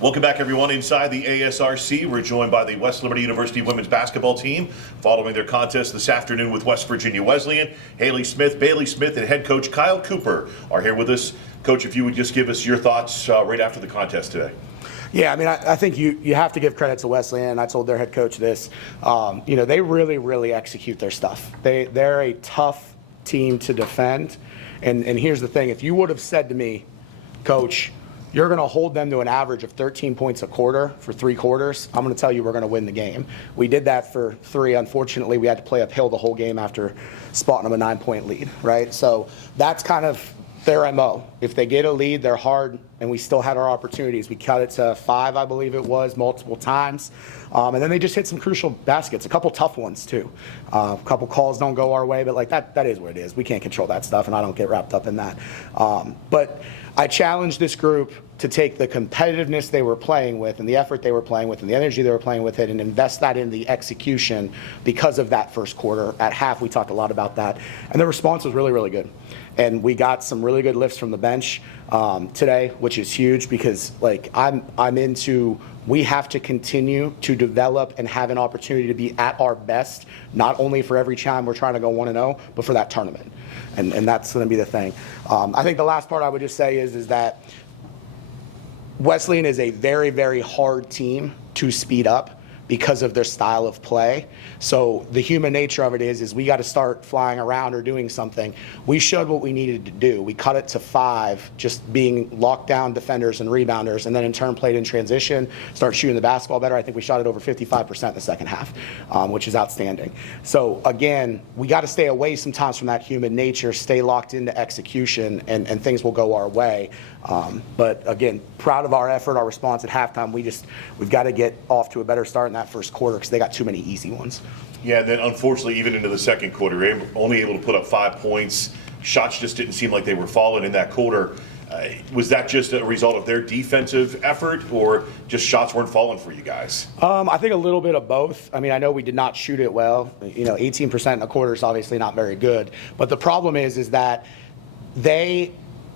Welcome back, everyone, inside the ASRC. We're joined by the West Liberty University women's basketball team following their contest this afternoon with West Virginia Wesleyan. Haley Smith, Bailey Smith, and head coach Kyle Cooper are here with us. Coach, if you would just give us your thoughts right after the contest today. Yeah, I mean, I think you have to give credit to Wesleyan. I told their head coach this. They really execute their stuff. They're a tough team to defend. And here's the thing. If you would have said to me, Coach, you're going to hold them to an average of 13 points a quarter for 3 quarters, I'm going to tell you we're going to win the game. We did that for 3. Unfortunately, we had to play uphill the whole game after spotting them a 9-point lead, right? So that's kind of their MO. If they get a lead, they're hard, and we still had our opportunities. We cut it to 5, I believe it was, multiple times. And then they just hit some crucial baskets, a couple tough ones too. A couple calls don't go our way, but like that is what it is. We can't control that stuff, and I don't get wrapped up in that. But I challenged this group to take the competitiveness they were playing with and the effort they were playing with and the energy they were playing with it and invest that in the execution because of that first quarter. At half, we talked a lot about that. And the response was really good. And we got some really good lifts from the bench today, which is huge because I'm into we have to continue to develop and have an opportunity to be at our best, not only for every time we're trying to go 1-0, but for that tournament. And that's going to be the thing. I think the last part I would just say is that Wesleyan is a very hard team to speed up because of their style of play. So the human nature of it is we got to start flying around or doing something. We showed what we needed to do. We cut it to 5, just being lockdown defenders and rebounders, and then in turn played in transition, start shooting the basketball better. I think we shot it over 55% in the second half, which is outstanding. So again, we got to stay away sometimes from that human nature, stay locked into execution, and things will go our way. But again, proud of our effort, our response at halftime. We've got to get off to a better start in that first quarter because they got too many easy ones. Yeah, and then unfortunately, even into the second quarter, we were only able to put up 5 points. Shots just didn't seem like they were falling in that quarter. Was that just a result of their defensive effort, or just shots weren't falling for you guys? I think a little bit of both. I mean, I know we did not shoot it well. 18% in a quarter is obviously not very good. But the problem is that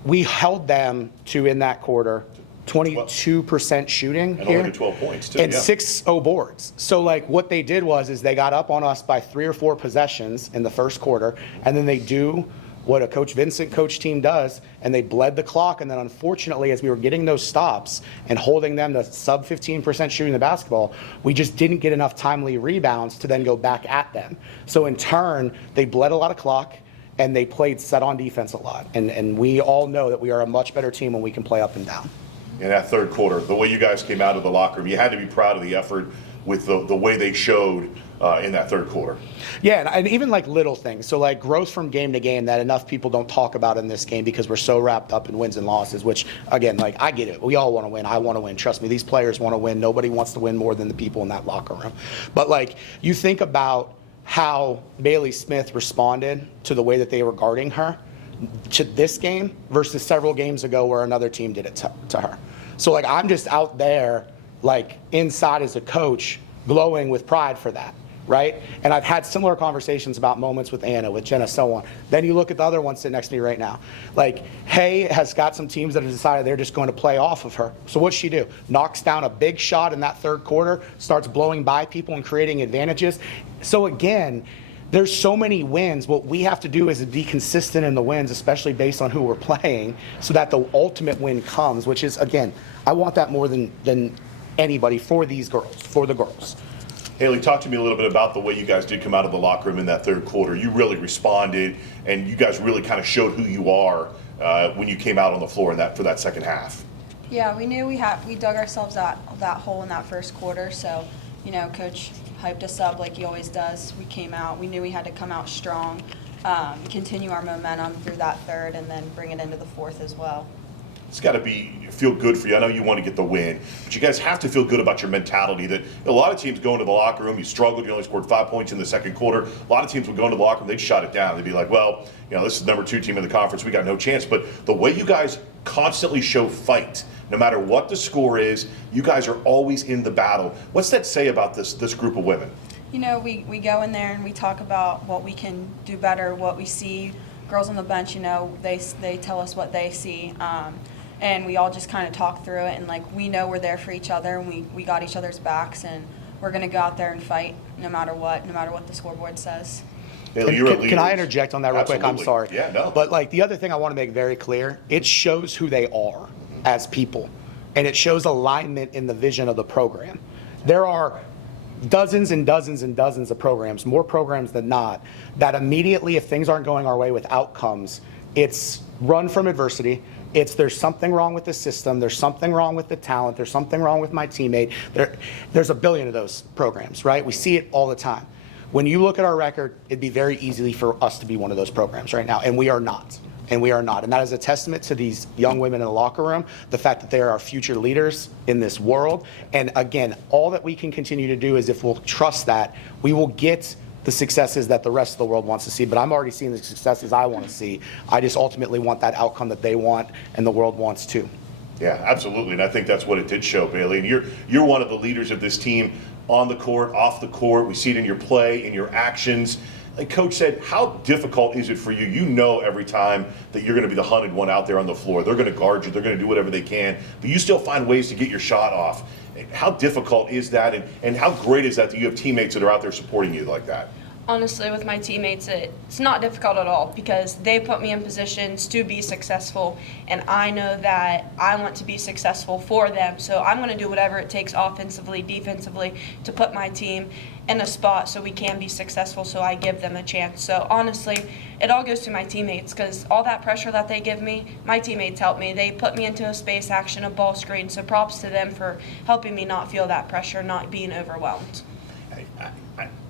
we held them to, in that quarter, 22% shooting and here, only 12 points too, and yeah. 6 boards. So what they did was they got up on us by 3 or 4 possessions in the first quarter, and then they do what a Coach Vincent coach team does, and they bled the clock. And then unfortunately, as we were getting those stops and holding them to sub 15% shooting the basketball, we just didn't get enough timely rebounds to then go back at them. So in turn, they bled a lot of clock, and they played set on defense a lot. And we all know that we are a much better team when we can play up and down. In that third quarter, the way you guys came out of the locker room, you had to be proud of the effort with the way they showed in that third quarter. Yeah, and even little things. So growth from game to game that enough people don't talk about in this game because we're so wrapped up in wins and losses, which, again, I get it. We all want to win. I want to win. Trust me, these players want to win. Nobody wants to win more than the people in that locker room. But you think about how Bailey Smith responded to the way that they were guarding her to this game versus several games ago where another team did it to her. So I'm just out there inside as a coach glowing with pride for that, right? And I've had similar conversations about moments with Anna, with Jenna, so on. Then you look at the other one sitting next to me right now. Hay has got some teams that have decided they're just going to play off of her. So what's she do? Knocks down a big shot in that third quarter, starts blowing by people and creating advantages. So again, there's so many wins. What we have to do is be consistent in the wins, especially based on who we're playing, so that the ultimate win comes, which is, again, I want that more than anybody for these girls, for the girls. Haley, talk to me a little bit about the way you guys did come out of the locker room in that third quarter. You really responded, and you guys really kind of showed who you are when you came out on the floor for that second half. Yeah, we knew we dug ourselves out that hole in that first quarter, so Coach hyped us up like he always does. We came out. We knew we had to come out strong, continue our momentum through that third, and then bring it into the fourth as well. It's got to feel good for you. I know you want to get the win, but you guys have to feel good about your mentality that a lot of teams go into the locker room, you struggled, you only scored 5 points in the second quarter. A lot of teams would go into the locker room, they'd shut it down. They'd be like, well, this is number 2 team in the conference, we got no chance. But the way you guys constantly show fight, no matter what the score is, you guys are always in the battle. What's that say about this group of women? We go in there and we talk about what we can do better, what we see. Girls on the bench, they tell us what they see. and we all just kind of talked through it, and like we know we're there for each other, and we got each other's backs, and we're going to go out there and fight no matter what the scoreboard says. Bailey, you're a leader. Can I interject on that real quick? I'm Absolutely. sorry. Yeah, no. But like the other thing I want to make very clear, it shows who they are as people, and it shows alignment in the vision of the program. There are dozens and dozens and dozens of programs, more programs than not, that immediately, if things aren't going our way with outcomes, it's run from adversity. It's there's something wrong with the system. There's something wrong with the talent. There's something wrong with my teammate. There's a billion of those programs, right? We see it all the time. When you look at our record, it'd be very easy for us to be one of those programs right now, and we are not. And we are not. And that is a testament to these young women in the locker room, the fact that they are our future leaders in this world. And again, all that we can continue to do is if we'll trust that, we will get the successes that the rest of the world wants to see. But I'm already seeing the successes I want to see. I just ultimately want that outcome that they want and the world wants too. Yeah, absolutely. And I think that's what it did show, Bailey. And you're one of the leaders of this team on the court, off the court. We see it in your play, in your actions. Like Coach said, how difficult is it for you? You know every time that you're going to be the hunted one out there on the floor. They're going to guard you. They're going to do whatever they can. But you still find ways to get your shot off. How difficult is that? And how great is that you have teammates that are out there supporting you like that? Honestly, with my teammates, it's not difficult at all because they put me in positions to be successful, and I know that I want to be successful for them. So I'm going to do whatever it takes offensively, defensively, to put my team in a spot so we can be successful, so I give them a chance. So honestly, it all goes to my teammates because all that pressure that they give me, my teammates help me. They put me into a space action, a ball screen, so props to them for helping me not feel that pressure, not being overwhelmed.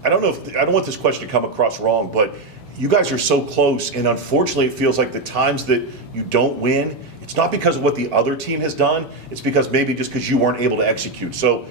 I don't know if I don't want this question to come across wrong, but you guys are so close, and unfortunately, it feels like the times that you don't win, it's not because of what the other team has done. It's because maybe just because you weren't able to execute. So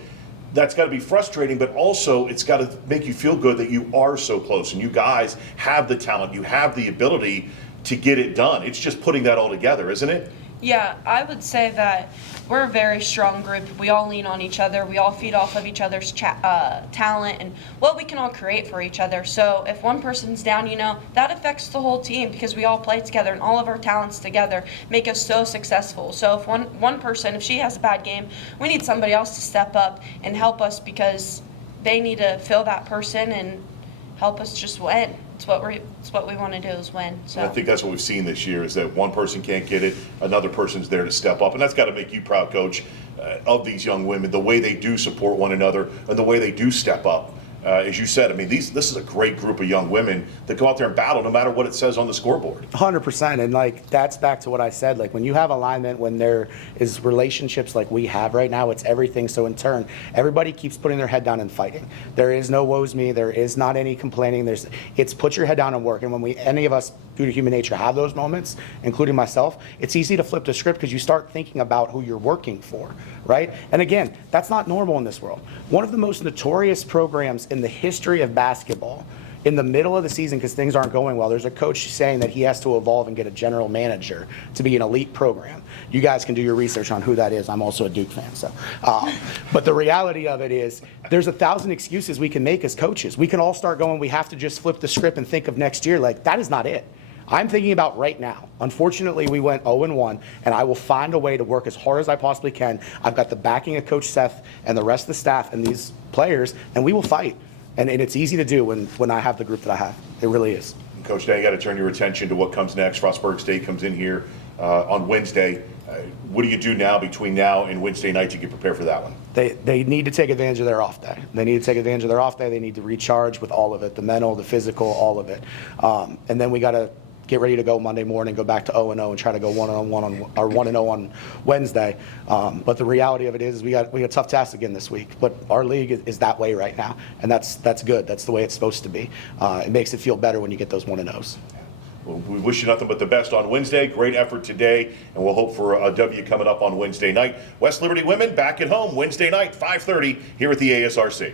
that's got to be frustrating, but also it's got to make you feel good that you are so close, and you guys have the talent, you have the ability to get it done. It's just putting that all together, isn't it? Yeah, I would say that we're a very strong group. We all lean on each other. We all feed off of each other's talent and what we can all create for each other. So if one person's down, that affects the whole team because we all play together and all of our talents together make us so successful. So if one person, if she has a bad game, we need somebody else to step up and help us because they need to fill that person and help us just win. It's what we want to do is win. So And I think that's what we've seen this year is that one person can't get it, another person's there to step up, and that's got to make you proud, Coach, of these young women, the way they do support one another and the way they do step up. As you said, I mean, this is a great group of young women that go out there and battle no matter what it says on the scoreboard. 100%. And like, that's back to what I said. Like when you have alignment, when there is relationships like we have right now, it's everything. So in turn, everybody keeps putting their head down and fighting. There is no woes me. There is not any complaining. It's put your head down and work. And when any of us, due to human nature, have those moments, including myself, it's easy to flip the script because you start thinking about who you're working for, right? And again, that's not normal in this world. One of the most notorious programs in the history of basketball, in the middle of the season because things aren't going well, there's a coach saying that he has to evolve and get a general manager to be an elite program. You guys can do your research on who that is. I'm also a Duke fan, so. But the reality of it is there's 1,000 excuses we can make as coaches. We can all start going, we have to just flip the script and think of next year. Like, that is not it. I'm thinking about right now. Unfortunately, we went 0-1, and I will find a way to work as hard as I possibly can. I've got the backing of Coach Seth and the rest of the staff and these players, and we will fight. And it's easy to do when I have the group that I have. It really is. Coach, now you got to turn your attention to what comes next. Frostburg State comes in here on Wednesday. What do you do now between now and Wednesday night to get prepared for that one? They need to take advantage of their off day. They need to take advantage of their off day. They need to recharge with all of it, the mental, the physical, all of it. And then we got to get ready to go Monday morning, go back to 0-0 and try to go 1-0 on Wednesday. But the reality of it is we got a tough task again this week. But our league is that way right now, and that's good. That's the way it's supposed to be. It makes it feel better when you get those 1-0s. Well, we wish you nothing but the best on Wednesday. Great effort today, and we'll hope for a W coming up on Wednesday night. West Liberty women back at home Wednesday night, 5:30 here at the ASRC.